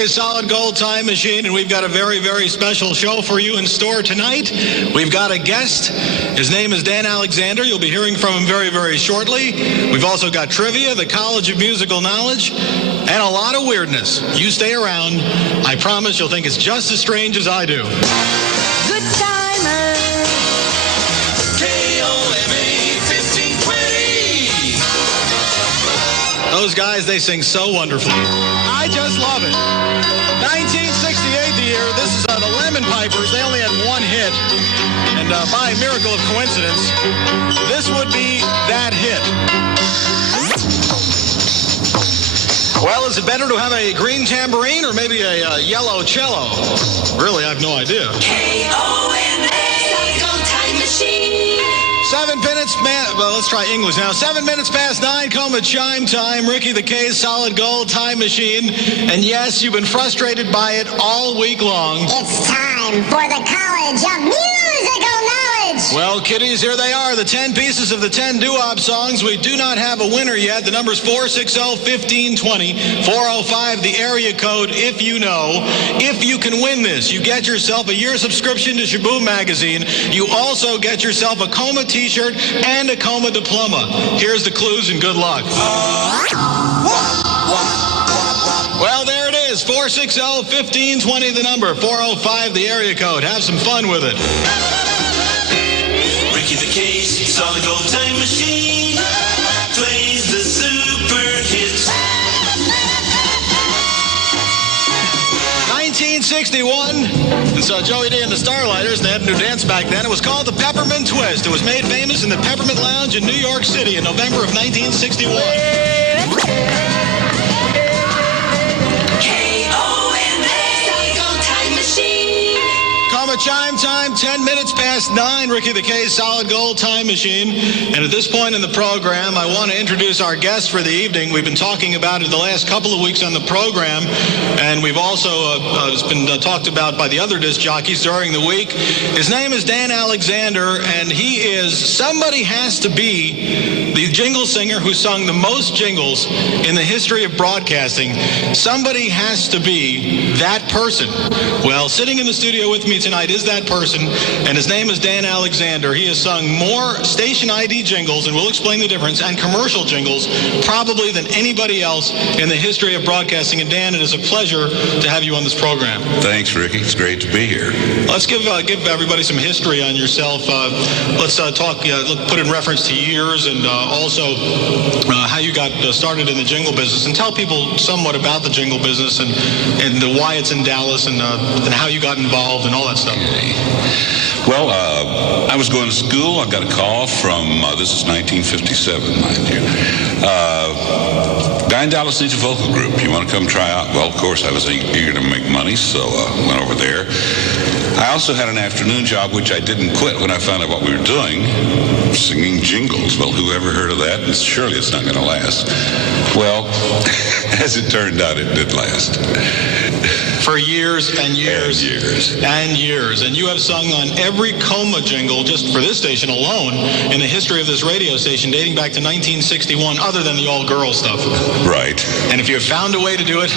K's Solid Gold Time Machine, and we've got a very, very special show for you in store tonight. We've got a guest. His name is Dan Alexander. You'll be hearing from him very, very shortly. We've also got trivia, the College of Musical Knowledge, and a lot of weirdness. You stay around. I promise you'll think it's just as strange as I do. Good timer. KOMA 1520. Those guys, they sing so wonderfully. I just love it. 1968, the year. This is the Lemon Pipers. They only had one hit. And by miracle of coincidence, this would be that hit. Well, is it better to have a green tambourine or maybe a yellow cello? Really, I have no idea. KOMA, Gold Time Machine. 7 minutes, well, let's try English now. 7 minutes past 9, KOMA chime time. Ricky the K's Solid Gold Time Machine. And yes, you've been frustrated by it all week long. It's time for the College of Musical Knowledge. Well, kiddies, here they are, the 10 pieces of the 10 doo-wop songs. We do not have a winner yet. The number's 460-1520, 405, the area code, if you know. If you can win this, you get yourself a year subscription to Shaboom magazine. You also get yourself a KOMA t-shirt and a KOMA diploma. Here's the clues and good luck. Well, there it is, 460-1520, the number, 405, the area code. Have some fun with it. Ricky the K's Solid Gold Time Machine plays the super hits. 1961, and so Joey D and the Starlighters, they had a new dance back then. It was called the Peppermint Twist. It was made famous in the Peppermint Lounge in New York City in November of 1961. KOMA chime time, 10 minutes past 9, Ricky the K's Solid Gold Time Machine. And at this point in the program, I want to introduce our guest for the evening. We've been talking about it the last couple of weeks on the program, and we've also it's been talked about by the other disc jockeys during the week. His name is Dan Alexander, and he is, somebody has to be the jingle singer who sung the most jingles in the history of broadcasting. Somebody has to be that person. Well, sitting in the studio with me tonight is that person, and his name is Dan Alexander. He has sung more station ID jingles, and we'll explain the difference, and commercial jingles probably than anybody else in the history of broadcasting. And Dan, it is a pleasure to have you on this program. Thanks, Ricky. It's great to be here. Let's give everybody some history on yourself. Let's talk, put in reference to years, and also how you got started in the jingle business, and tell people somewhat about the jingle business and why it's in Dallas, and how you got involved and all that stuff. Well, I was going to school. I got a call from, this is 1957, mind you. Guy in Dallas needs a vocal group. You want to come try out? Well, of course, I was eager to make money, so went over there. I also had an afternoon job, which I didn't quit when I found out what we were doing, singing jingles. Well, who ever heard of that? And surely it's not going to last. Well, as it turned out, it did last. For years and years and years. And you have sung on every KOMA jingle, just for this station alone, in the history of this radio station, dating back to 1961, other than the all-girl stuff. Right. And if you have found a way to do it...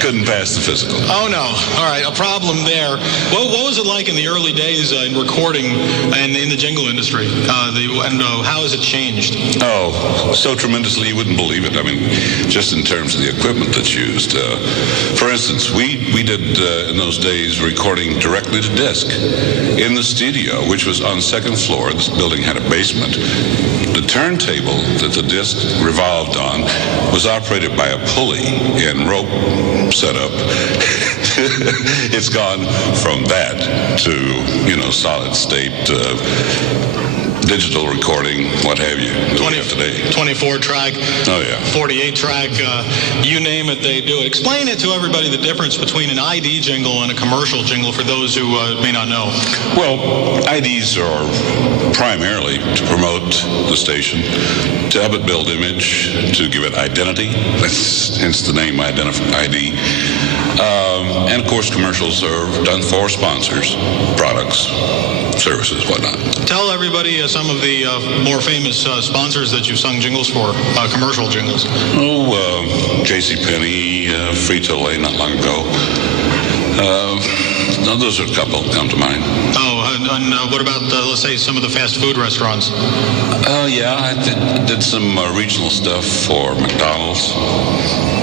Couldn't pass the physical. Oh, no. All right, a problem there. What was it like in the early days in recording and in the jingle industry? How has it changed? Oh, so tremendously, you wouldn't believe it. I mean, just in terms of the equipment that's used. For instance, we did, in those days, recording directly to disc in the studio, which was on second floor. This building had a basement. The turntable that the disc revolved on was operated by a pulley and rope setup. It's gone from that to, solid state digital recording, what have you, 24 track, oh yeah, 48 track, you name it, they do it. Explain it to everybody, the difference between an ID jingle and a commercial jingle for those who may not know. Well, IDs are primarily to promote the station, to help it build image, to give it identity. That's hence the name ID. And of course, commercials are done for sponsors, products, services, whatnot. Tell everybody some of the more famous sponsors that you've sung jingles for, commercial jingles. JCPenney, Frito-Lay not long ago. Those are a couple that come to mind. And what about, let's say, some of the fast food restaurants? Yeah, I did some regional stuff for McDonald's.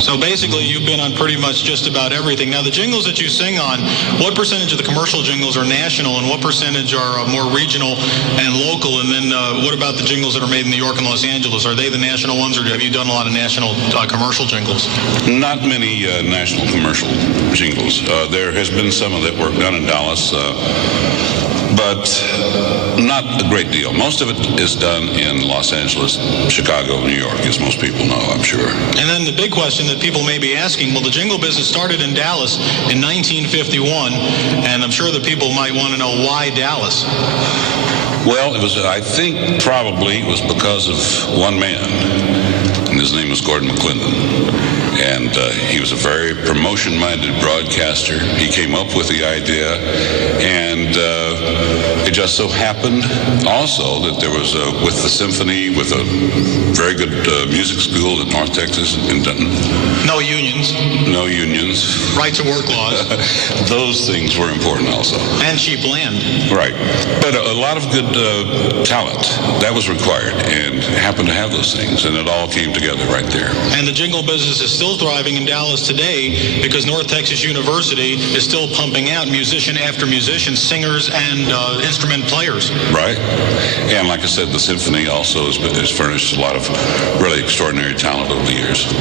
So basically, you've been on pretty much just about everything. Now, the jingles that you sing on, what percentage of the commercial jingles are national, and what percentage are more regional and local? And then what about the jingles that are made in New York and Los Angeles? Are they the national ones, or have you done a lot of national commercial jingles? Not many national commercial jingles. There has been some that were done in Dallas, but not a great deal. Most of it is done in Los Angeles, Chicago, New York, as most people know, I'm sure. And then the big question that people may be asking, well, the jingle business started in Dallas in 1951, and I'm sure that people might want to know why Dallas. Well, I think probably it was because of one man, and his name was Gordon McClendon. And he was a very promotion-minded broadcaster. He came up with the idea, and it just so happened also that there was, with the symphony, with a very good music school in North Texas in Denton. No unions. No unions. Right to work laws. Those things were important also. And cheap land. Right. But a lot of good talent, that was required, and happened to have those things, and it all came together right there. And the jingle business is still thriving in Dallas today because North Texas University is still pumping out musician after musician, singers and instrument players. Right. And like I said, the symphony also has furnished a lot of really extraordinary talent over the years.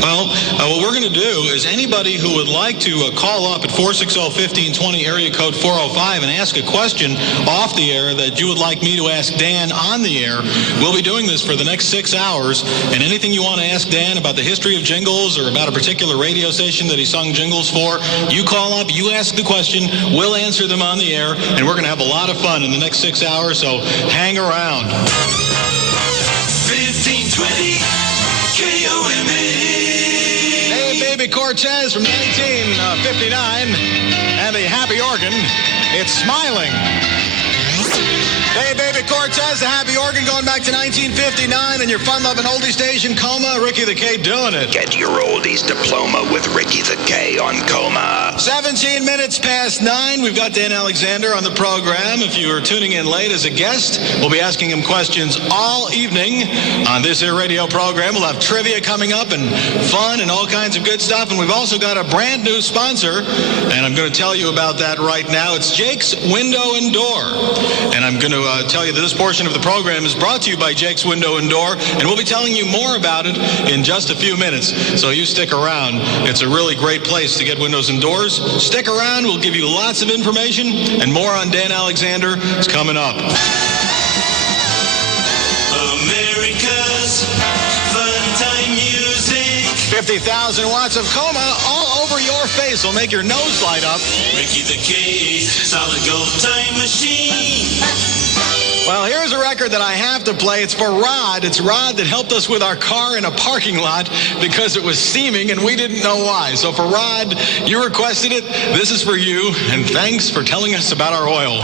Well, what we're going to do is anybody who would like to call up at 460-1520, area code 405, and ask a question off the air that you would like me to ask Dan on the air, we'll be doing this for the next 6 hours. And anything you want to ask Dan about the history of jingles or about a particular radio station that he sung jingles for, you call up, you ask the question, we'll answer them on the air, and we're going to have a lot of fun in the next 6 hours, so hang around. 1520 KOMA. Baby Cortez from 1959 and the happy organ, it's smiling. Hey, Baby Cortez, the happy organ going back to 1959 and your fun-loving oldie station, KOMA. Ricky the K doing it. Get your oldies diploma with Ricky the K on KOMA. 17 minutes past 9. We've got Dan Alexander on the program. If you are tuning in late as a guest, we'll be asking him questions all evening on this here radio program. We'll have trivia coming up and fun and all kinds of good stuff. And we've also got a brand new sponsor, and I'm going to tell you about that right now. It's Jake's Window and Door. And I'm going to tell you that this portion of the program is brought to you by Jake's Window and Door, and we'll be telling you more about it in just a few minutes. So you stick around. It's a really great place to get windows and doors. Stick around. We'll give you lots of information, and more on Dan Alexander is coming up. America's Funtime Music. 50,000 watts of KOMA all over your face will make your nose light up. Ricky the K, solid gold time machine. Well, here's a record that I have to play. It's for Rod. It's Rod that helped us with our car in a parking lot because it was steaming and we didn't know why. So for Rod, you requested it. This is for you, and thanks for telling us about our oil.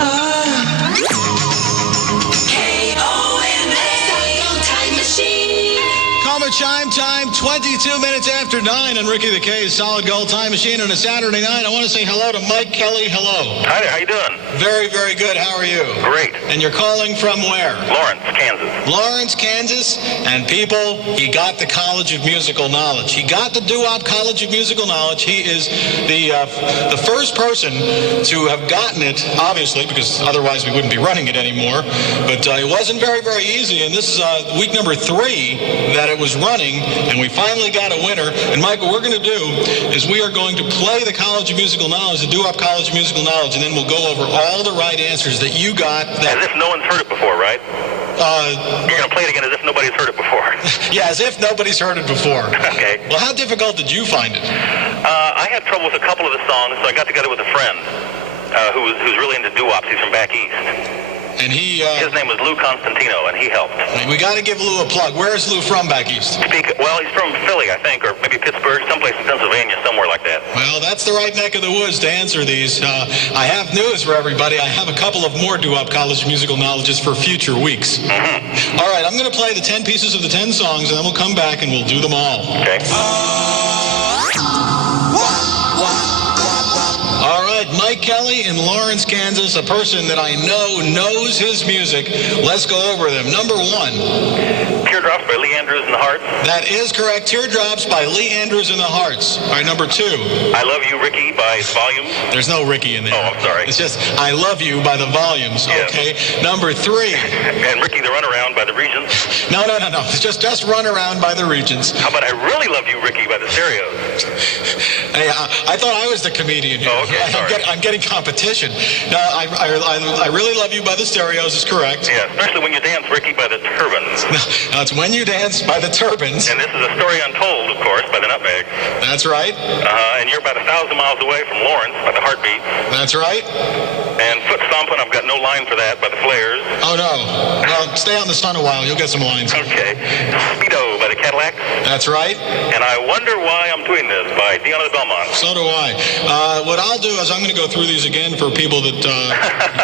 KOMA chime time, 22 minutes after 9 on Ricky the K's Solid Gold Time Machine on a Saturday night. I want to say hello to Mike Kelly. Hello. Hi there, how you doing? Very, very good. How are you? Great. And you're calling from where? Lawrence, Kansas. Lawrence, Kansas. And people, he got the College of Musical Knowledge. He got the Doo-Wop College of Musical Knowledge. He is the first person to have gotten it, obviously, because otherwise we wouldn't be running it anymore. But it wasn't very, very easy. And this is week number 3 that it was running, and we finally got a winner. And Mike, what we're going to do is we are going to play the College of Musical Knowledge, the Doo-Wop College of Musical Knowledge, and then we'll go over all the right answers that you got. As if no one's heard it before, right? You're going to play it again as if nobody's heard it before. Yeah, as if nobody's heard it before. Okay. Well, how difficult did you find it? I had trouble with a couple of the songs, so I got together with a friend who's really into doo-wops. He's from back east. And His name was Lou Constantino, and he helped. we got to give Lou a plug. Where is Lou from back east? Well, he's from Philly, I think, or maybe Pittsburgh, someplace in Pennsylvania, somewhere like that. Well, that's the right neck of the woods to answer these. I have news for everybody. I have a couple of more doo-wop college musical knowledges for future weeks. Mm-hmm. All right, I'm going to play the 10 pieces of the 10 songs, and then we'll come back and we'll do them all. Okay. All right, Mike Kelly in Lawrence, Kansas, a person that I know knows his music. Let's go over them. Number 1. Teardrops by Lee Andrews and the Hearts. That is correct. Teardrops by Lee Andrews and the Hearts. All right, number 2. I Love You, Ricky by Volumes. There's no Ricky in there. Oh, I'm sorry. It's just I Love You by the Volumes. Yes. Okay. Number 3. And Ricky the Runaround by the Regents. No. It's just Run Around by the Regents. How about I Really Love You, Ricky by the Stereos? Hey, I thought I was the comedian here. Oh, okay, sorry. I'm getting competition. No, I Really Love You by the Stereos is correct. Yeah, especially When You Dance, Ricky by the Turbans. No, it's When You Dance by the Turbans. And this is A Story Untold, of course, by the Nutmeg. That's right. And You're About 1,000 Miles Away from Lawrence by the Heartbeats. That's right. And Foot Stompin', I've got no line for that by the Flares. Oh, no. Well, stay out in the sun a while. You'll get some lines. Okay. Speedo by the Cadillacs. That's right. And I Wonder Why I'm Doing This by Dion of the Belmont. So do I. What I'll do is I'm going to go through these again for people that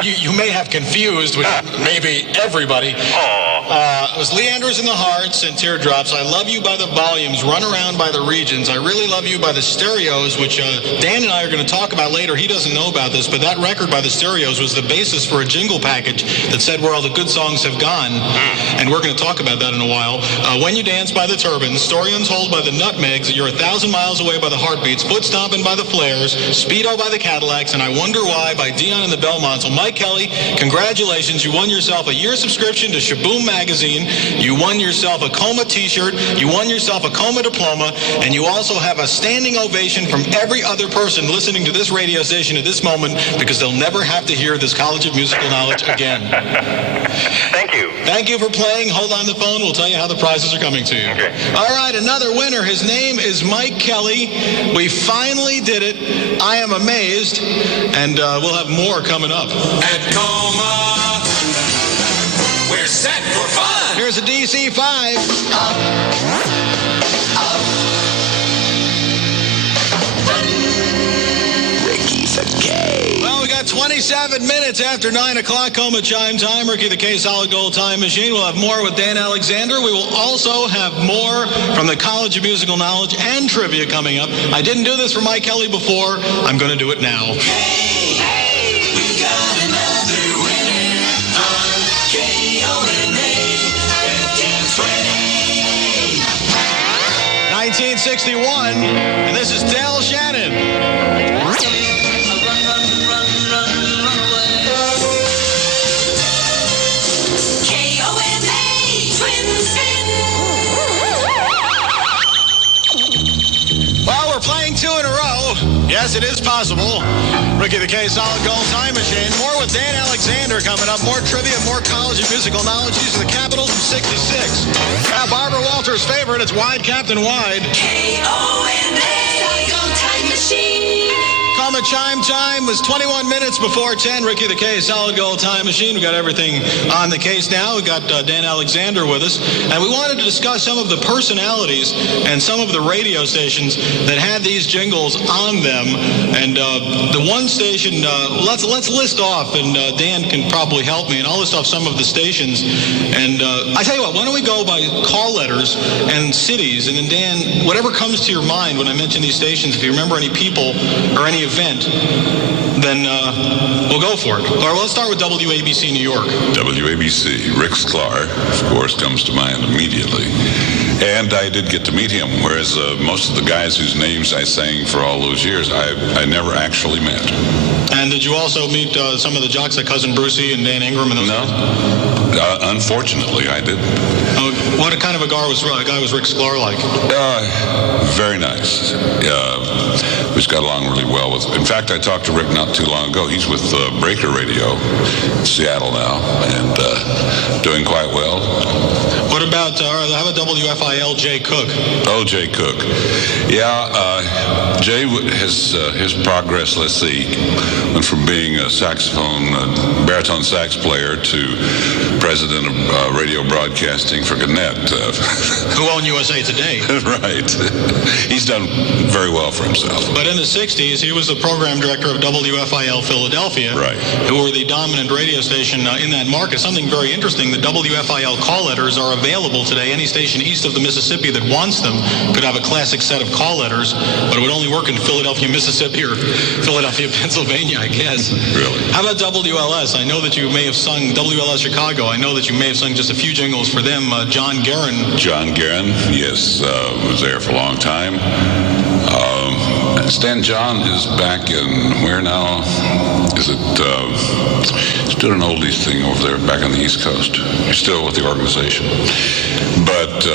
you may have confused with maybe everybody. It was Lee Andrews and the Hearts and Teardrops. I Love You by the Volumes. Run Around by the Regions. I Really Love You by the Stereos, which Dan and I are going to talk about later. He doesn't know about this, but that record by the Stereos was the basis for a jingle package that said where all the good songs have gone. And we're going to talk about that in a while. When You Dance by the Turbans. Story Untold by the Nutmegs. You're 1,000 Miles Away by the Heartbeats. Foot Stompin' by the Flares. Speedo by the Cadillacs. And I Wonder Why by Dion and the Belmonts. So Mike Kelly, congratulations. You won yourself a year subscription to Shaboom Magazine. You won yourself a KOMA t-shirt. You won yourself a KOMA diploma. And you also have a standing ovation from every other person listening to this radio station at this moment because they'll never have to hear this College of Musical Knowledge again. Thank you. Thank you for playing. Hold on the phone. We'll tell you how the prizes are coming to you. Okay. All right, another winner. His name is Mike Kelly. We finally did it. I am amazed. And we'll have more coming up. At KOMA, we're set for fun. Here's a DC-5. Ricky the K. Well, we got 27 minutes after 9 o'clock, KOMA chime time. Ricky the K Solid Gold Time Machine. We'll have more with Dan Alexander. We will also have more from the College of Musical Knowledge and trivia coming up. I didn't do this for Mike Kelly before. I'm going to do it now. Hey, we got another winner on KOMA at 10:20. 1961, and this is Del Shannon. KOMA Twin Spin. Well, we're playing 2 in a row. Yes, it is possible. Ricky the K Solid Gold Time Machine. More with Dan Alexander coming up. More trivia, more College of Musical Knowledge. These are the Capitals of 66. Now, Barbara Walters' favorite. It's Wide Captain Wide. KOMA Gold Time Machine. KOMA chime time was 21 minutes before 10. Ricky the K Solid Gold Time Machine. We got everything on the case now. We got Dan Alexander with us. And we wanted to discuss some of the personalities and some of the radio stations that had these jingles on them. And the one station, let's list off, and Dan can probably help me, and I'll list off some of the stations. And I tell you what, why don't we go by call letters and cities, and then Dan, whatever comes to your mind when I mention these stations, if you remember any people or any event, then we'll go for it. Or let's start with WABC New York. WABC, Rick Sklar, of course, comes to mind immediately. And I did get to meet him, whereas most of the guys whose names I sang for all those years, I never actually met. And did you also meet some of the jocks like Cousin Brucey and Dan Ingram and those guys? No. Unfortunately, I didn't. What kind of a guy was Rick Sklar like? Very nice. We got along really well with. In fact, I talked to Rick not too long ago. He's with Breaker Radio, Seattle now, and doing quite well. What about, how about WFIL Jay Cook? Oh, Jay Cook. Yeah, Jay has his progress, let's see, went from being a baritone sax player to president of radio broadcasting for Gannett. Who owned USA Today. Right. He's done very well for himself. But in the 60s, he was the program director of WFIL Philadelphia, right, who were the dominant radio station in that market. Something very interesting, the WFIL call letters are available today. Any station east of the Mississippi that wants them could have a classic set of call letters, but it would only work in Philadelphia, Mississippi, or Philadelphia, Pennsylvania, I guess. Really? How about WLS? I know that you may have sung WLS Chicago. I know that you may have sung just a few jingles for them. John Guerin. John Guerin, yes, was there for a long time. Stan John is back in, where now? Is it, he's doing an oldies thing over there back on the East Coast. He's still with the organization. But,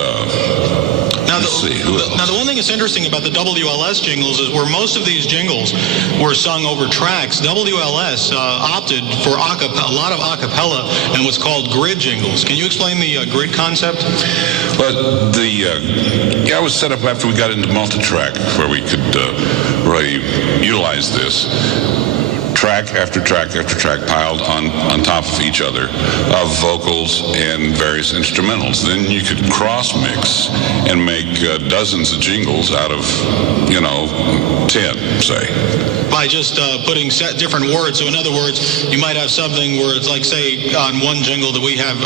let's see, who else? Now, the one thing that's interesting about the WLS jingles is where most of these jingles were sung over tracks, WLS opted for a lot of a cappella and what's called grid jingles. Can you explain the grid concept? Well, it was set up after we got into multi-track, where we could really utilize this. Track after track after track piled on top of each other of vocals and various instrumentals. Then you could cross-mix and make dozens of jingles out of, 10, say. By just putting different words. So in other words, you might have something where it's like, say, on one jingle that we have,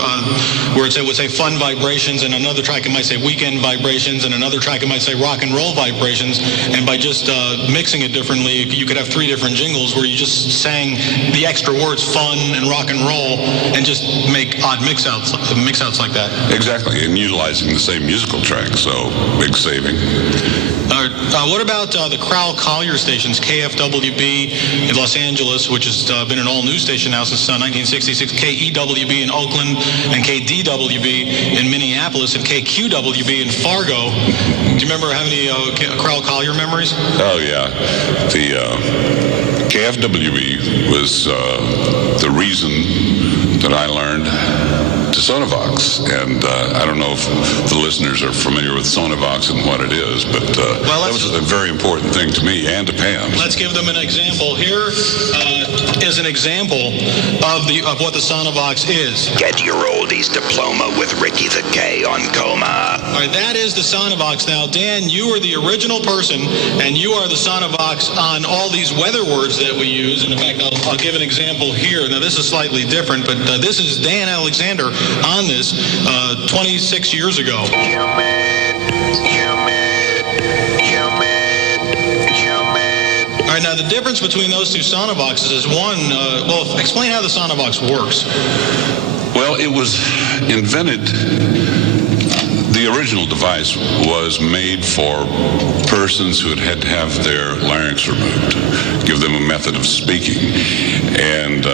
where it would say fun vibrations, and another track it might say weekend vibrations, and another track it might say rock and roll vibrations. And by just mixing it differently, you could have 3 different jingles where you just sang the extra words fun and rock and roll and just make odd mix-outs like that. Exactly, and utilizing the same musical track, so big saving. What about the Crowell Collier stations, KFWB in Los Angeles, which has been an all-news station now since 1966, KEWB in Oakland, and KDWB in Minneapolis, and KQWB in Fargo. Do you remember having any Crowell Collier memories? Oh, yeah. The KFWB was the reason that I learned to Sonovox, and I don't know if the listeners are familiar with Sonovox and what it is, but that was a very important thing to me and to Pam. Let's give them an example. Here is an example of what the Sonovox is. Get your oldies diploma with Ricky the K on KOMA. All right, that is the Sonovox. Now, Dan, you are the original person, and you are the Sonovox on all these weather words that we use. And in fact, I'll give an example here. Now, this is slightly different, but this is Dan Alexander on this 26 years ago. All right, now the difference between those two Sonovoxes is one, explain how the Sonovox works. Well, it was invented, the original device was made for persons who had to have their larynx removed, give them a method of speaking. And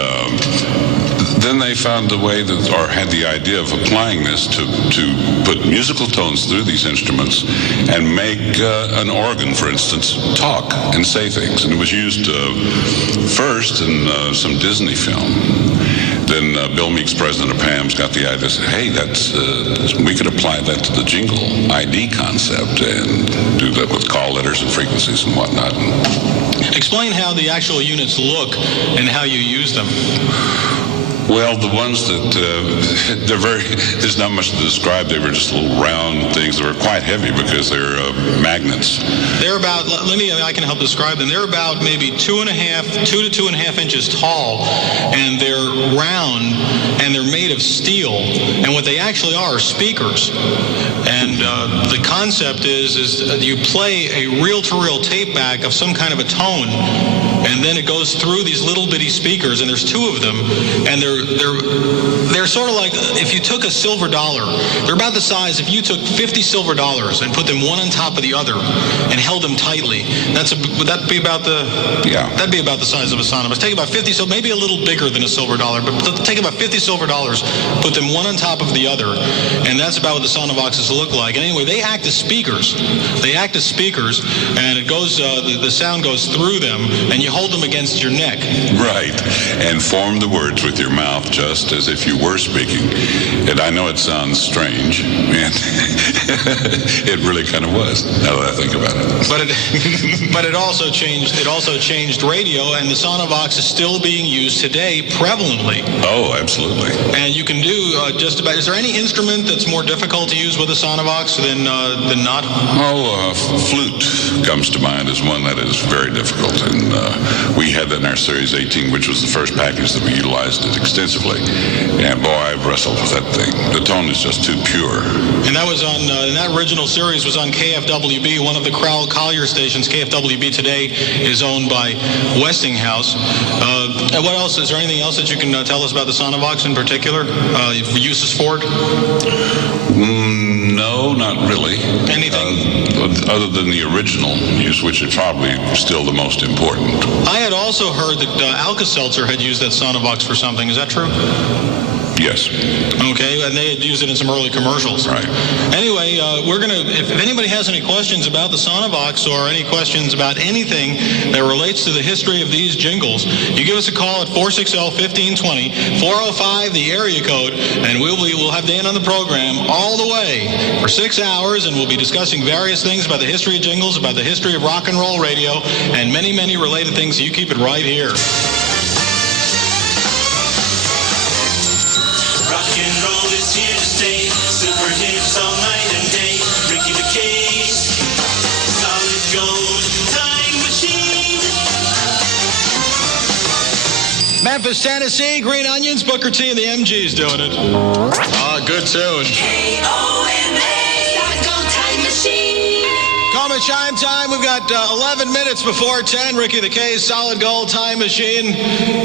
then they found a way or had the idea of applying this to put musical tones through these instruments and make an organ, for instance, talk and say things. And it was used first in some Disney film. Then Bill Meeks, president of PAMS, got the idea, said, hey, we could apply that to the jingle ID concept and do that with call letters and frequencies and whatnot. Explain how the actual units look and how you use them. Well, the ones that, there's not much to describe. They were just little round things that were quite heavy because they're magnets. They're about, I can help describe them. They're about maybe 2 to 2.5 inches tall, and they're round, and they're made of steel. And what they actually are speakers. And the concept is you play a reel-to-reel tape back of some kind of a tone, and then it goes through these little bitty speakers, and there's 2 of them, and they're sort of like if you took a silver dollar. They're about the size if you took 50 silver dollars and put them one on top of the other and held them tightly. Would that be about the? Yeah. That'd be about the size of a Sonovox. Take about 50, so maybe a little bigger than a silver dollar, but take about 50 silver dollars towers, put them one on top of the other, and that's about what the Sonovoxes look like. And anyway, they act as speakers. And it goes, the sound goes through them, and you hold them against your neck. Right, and form the words with your mouth just as if you were speaking. And I know it sounds strange, and it really kind of was, now that I think about it. But it also changed radio, and the Sonovox is still being used today prevalently. Oh, absolutely. And you can do just about. Is there any instrument that's more difficult to use with a Sonovox than not? Oh, flute comes to mind as one that is very difficult, and we had that in our Series 18, which was the first package that we utilized it extensively. And boy, I've wrestled with that thing. The tone is just too pure. And that was on, and that original series was on KFWB, one of the Crowell Collier stations. KFWB today is owned by Westinghouse. And what else? Is there anything else that you can tell us about the Sonovox in particular? Uses for it? No, not really. Anything? Other than the original use, which is probably still the most important. I had also heard that Alka-Seltzer had used that Sonovox for something. Is that true? Yes. Okay, and they had used it in some early commercials. Right. Anyway, we're going to, if anybody has any questions about the Sonovox or any questions about anything that relates to the history of these jingles, you give us a call at 460-1520, 405, the area code, and we'll have Dan on the program all the way for 6 hours, and we'll be discussing various things about the history of jingles, about the history of rock and roll radio, and many, many related things, so you keep it right here. Rock and roll is here to stay. Super hits all night and day. Ricky the Case. Solid gold time machine. Memphis, Tennessee, Green Onions, Booker T, and the MG's doing it. Ah, good tune. KOMA, Solid Gold Time Machine. KOMA chime time. We've got 11 minutes before 10. Ricky the K's Solid Gold Time Machine.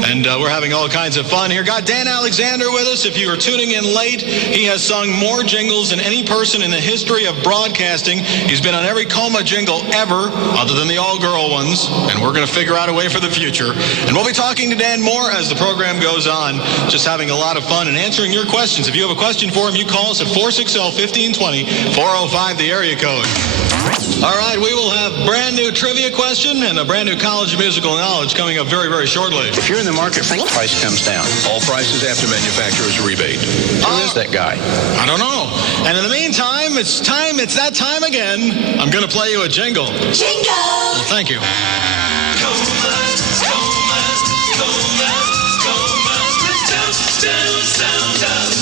And we're having all kinds of fun here. Got Dan Alexander with us. If you are tuning in late, he has sung more jingles than any person in the history of broadcasting. He's been on every KOMA jingle ever, other than the all-girl ones. And we're going to figure out a way for the future. And we'll be talking to Dan more as the program goes on. Just having a lot of fun and answering your questions. If you have a question for him, you call us at 460-1520, 405, the area code. All right, we will have brand new trivia question and a brand new College of Musical Knowledge coming up very, very shortly. If you're in the market, price comes down. All prices after manufacturer's rebate. Who is that guy? I don't know. And in the meantime, it's that time again. I'm going to play you a jingle. Jingle. Well, thank you. Sound of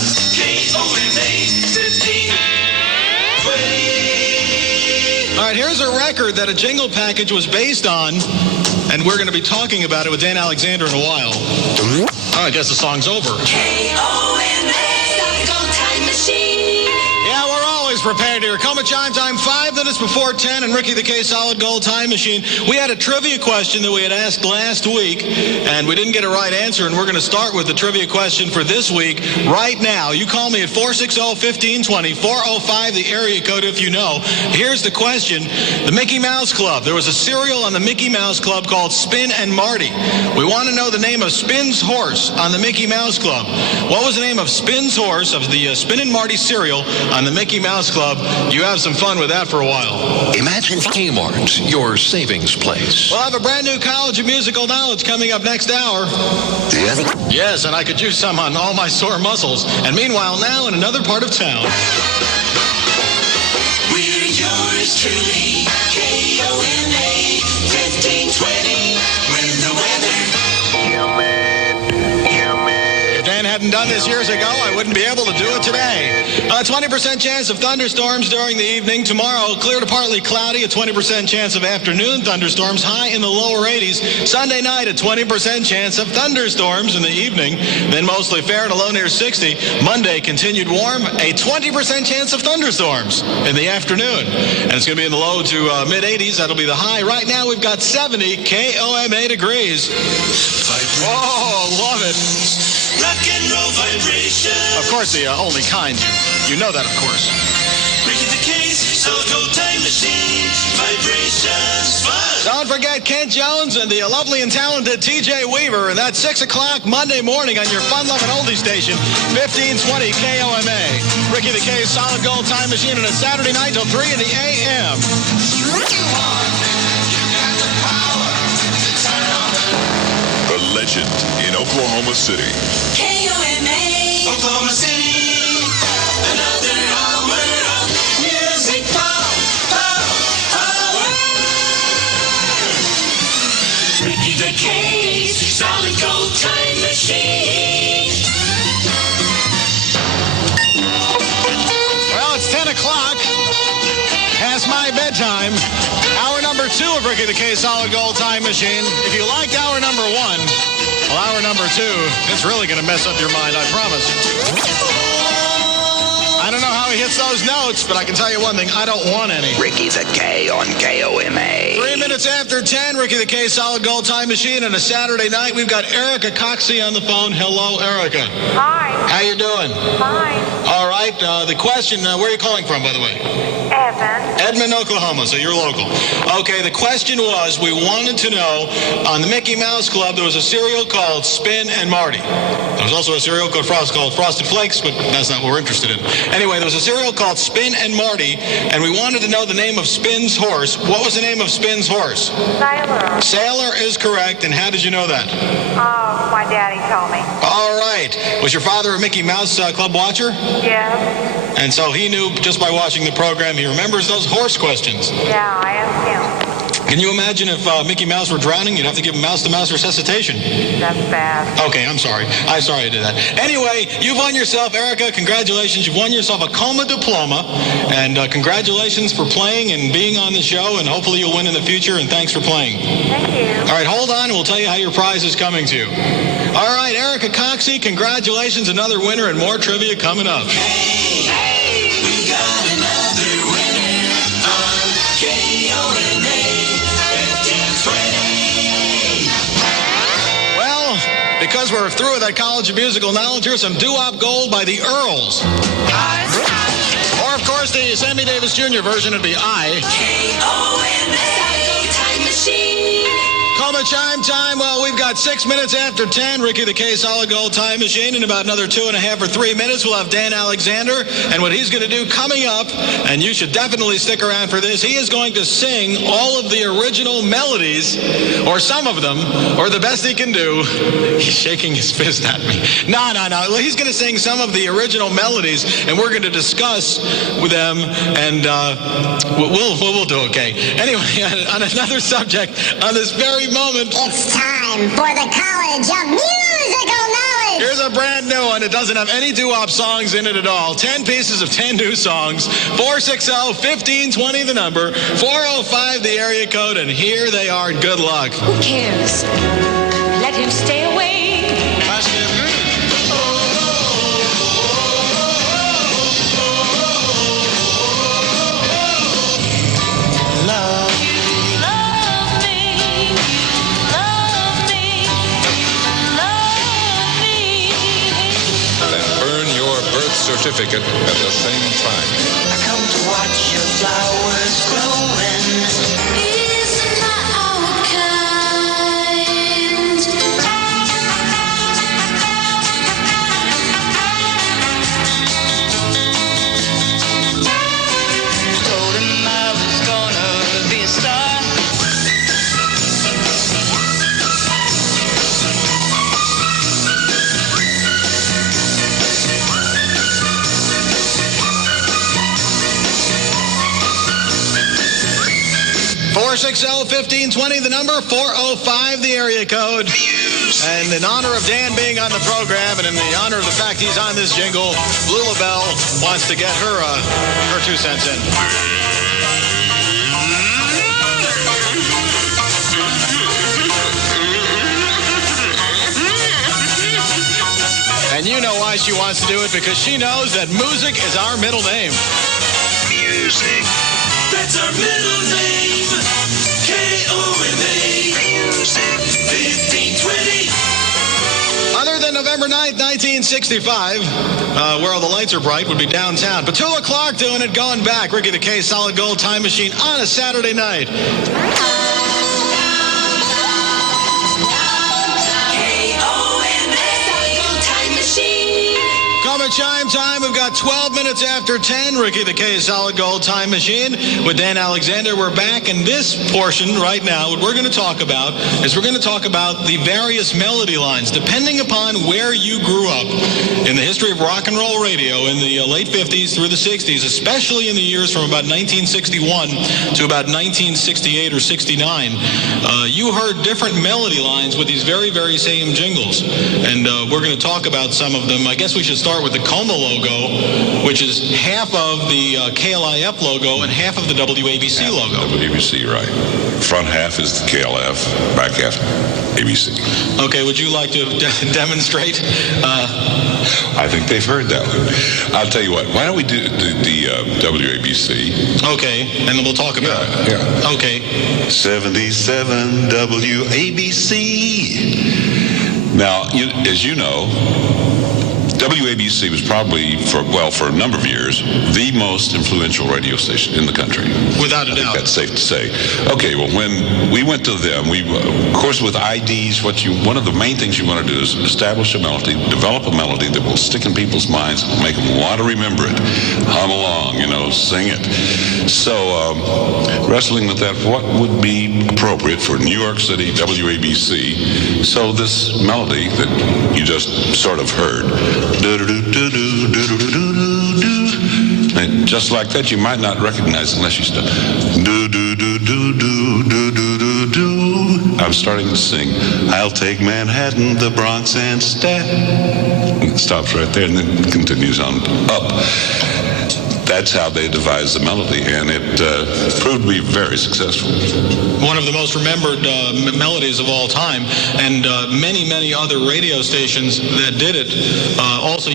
KOMA 15. All right, here's a record that a jingle package was based on, and we're going to be talking about it with Dan Alexander in a while. Oh, I guess the song's over. KOMA, Solid Gold Time Machine. Yeah, we're always prepared here. KOMA chime time, 5 minutes before 10, and Ricky the K Solid Gold Time Machine. We had a trivia question that we had asked last week, and we didn't get a right answer, and we're going to start with the trivia question for this week right now. You call me at 460-1520, 405, the area code if you know. Here's the question. The Mickey Mouse Club. There was a cereal on the Mickey Mouse Club called Spin and Marty. We want to know the name of Spin's horse on the Mickey Mouse Club. What was the name of Spin's horse of the Spin and Marty cereal on the Mickey Mouse Club? You have some fun with that for a while. Imagine Kmart, your savings place. We'll have a brand new College of Musical Knowledge coming up next hour. Yes, and I could use some on all my sore muscles. And meanwhile, now in another part of town. We're yours truly, KOMA 1520. When the weather. If Dan hadn't done this years ago, I wouldn't be able to do it today. 20% chance of thunderstorms during the evening. Tomorrow, clear to partly cloudy, a 20% chance of afternoon thunderstorms, high in the lower 80s. Sunday night, a 20% chance of thunderstorms in the evening, then mostly fair and a low near 60. Monday, continued warm, a 20% chance of thunderstorms in the afternoon. And it's going to be in the low to mid-80s. That'll be the high. Right now, we've got 70 KOMA degrees. Oh, love it. Rock and roll vibration. Of course, the only kind. You know that, of course. Ricky the Case, Solid Gold Time Machine. Vibrations, fun. Don't forget Kent Jones and the lovely and talented TJ Weaver. And that's 6 o'clock Monday morning on your fun-loving oldie station, 1520 KOMA. Ricky the K's Solid Gold Time Machine on a Saturday night till 3 in the a.m. The legend in Oklahoma City. KOMA. Oklahoma City, another hour of music power. Ricky the K's Solid Gold Time Machine. Well, it's 10 o'clock. Past my bedtime. Hour number 2 of Ricky the K's Solid Gold Time Machine. If you liked hour number 1, well, hour number 2, it's really going to mess up your mind, I promise. I don't know how he hits those notes, but I can tell you one thing, I don't want any. Ricky the K on KOMA. 3 minutes after 10, Ricky the K's Solid Gold Time Machine, and a Saturday night, we've got Erica Coxey on the phone. Hello, Erica. Hi. How you doing? Fine. All right, the question, where are you calling from, by the way? Edmond, Oklahoma, so you're local. Okay, the question was, we wanted to know, on the Mickey Mouse Club, there was a cereal called Spin and Marty. There was also a cereal called Frosted Flakes, but that's not what we're interested in. Anyway, there was a cereal called Spin and Marty, and we wanted to know the name of Spin's horse. What was the name of Spin's horse? Sailor. Sailor is correct, and how did you know that? Oh, my daddy told me. All right. Was your father a Mickey Mouse Club watcher? Yes. And so he knew just by watching the program, he remembers those horse questions. Yeah, I asked him. Can you imagine if Mickey Mouse were drowning, you'd have to give him mouth-to-mouth resuscitation? That's bad. Okay, I'm sorry. I'm sorry I did that. Anyway, you've won yourself, Erica, congratulations. You've won yourself a KOMA diploma. And congratulations for playing and being on the show. And hopefully you'll win in the future. And thanks for playing. Thank you. All right, hold on, and we'll tell you how your prize is coming to you. All right, Erica Coxey, congratulations. Another winner and more trivia coming up. Hey, we got another winner on KOMA 1520. Well, because we're through with that College of Musical Knowledge, here's some doo-wop gold by the Earls. Or, of course, the Sammy Davis Jr. version would be I. KOMA. Solid Gold Time Machine. KOMA chime time. Well, we've got 6 minutes after 10. Ricky the K Solid Gold Time Machine. In about another 2.5 or 3 minutes, we'll have Dan Alexander. And what he's going to do coming up, and you should definitely stick around for this, he is going to sing all of the original melodies, or some of them, or the best he can do. He's shaking his fist at me. No. Well, he's going to sing some of the original melodies, and we're going to discuss with them, and we'll do okay. Anyway, on another subject, on this very moment, It's time for the College of Musical Knowledge. here's a brand new one. It doesn't have any doo-wop songs in it at all. 10 pieces of 10 new songs. 460-1520 the number. 405 the area code. And here they are. Good luck. Who cares? Let him stay away. Certificate at the same time. I come to watch your flowers growing. Isn't that our kind? Told him I was gonna be a star. 460-1520 the number. 405 the area code. And in honor of Dan being on the program, and in the honor of the fact he's on this jingle, Blue LaBelle wants to get her 2 cents in. And you know why she wants to do it, because she knows that music is our middle name. Music. That's our middle name. KOMA. Music. 1520. Other than November 9th, 1965, where all the lights are bright, would be downtown. Petula Clark doing it, going back. Ricky the K Solid Gold Time Machine on a Saturday night. Chime time. We've got 12 minutes after 10. Ricky the K Solid Gold Time Machine with Dan Alexander. We're back in this portion right now. What we're going to talk about is the various melody lines, depending upon where you grew up in the history of rock and roll radio in the late 50s through the 60s, especially in the years from about 1961 to about 1968 or 69. You heard different melody lines with these very, very same jingles. And we're going to talk about some of them. I guess we should start with the KOMA logo, which is half of the KLIF logo and half of the WABC logo. WABC, right. Front half is the KLF, back half ABC. Okay, would you like to demonstrate? I think they've heard that one. I'll tell you what, why don't we do the WABC? Okay, and then we'll talk about it. Yeah. Okay. 77 WABC. Now, as you know, WABC was probably, for a number of years, the most influential radio station in the country. Without a doubt. I think that's safe to say. Okay, well, when we went to them, of course, with IDs, one of the main things you want to do is establish a melody, develop a melody that will stick in people's minds, make them want to remember it, hum along, sing it. So, wrestling with that, what would be appropriate for New York City WABC? So this melody that you just sort of heard, and just like that, you might not recognize it unless you start. I'm starting to sing. I'll take Manhattan, the Bronx, and it stops right there and then continues on up. That's how they devised the melody, and it proved to be very successful. One of the most remembered melodies of all time, and many, many other radio stations that did it also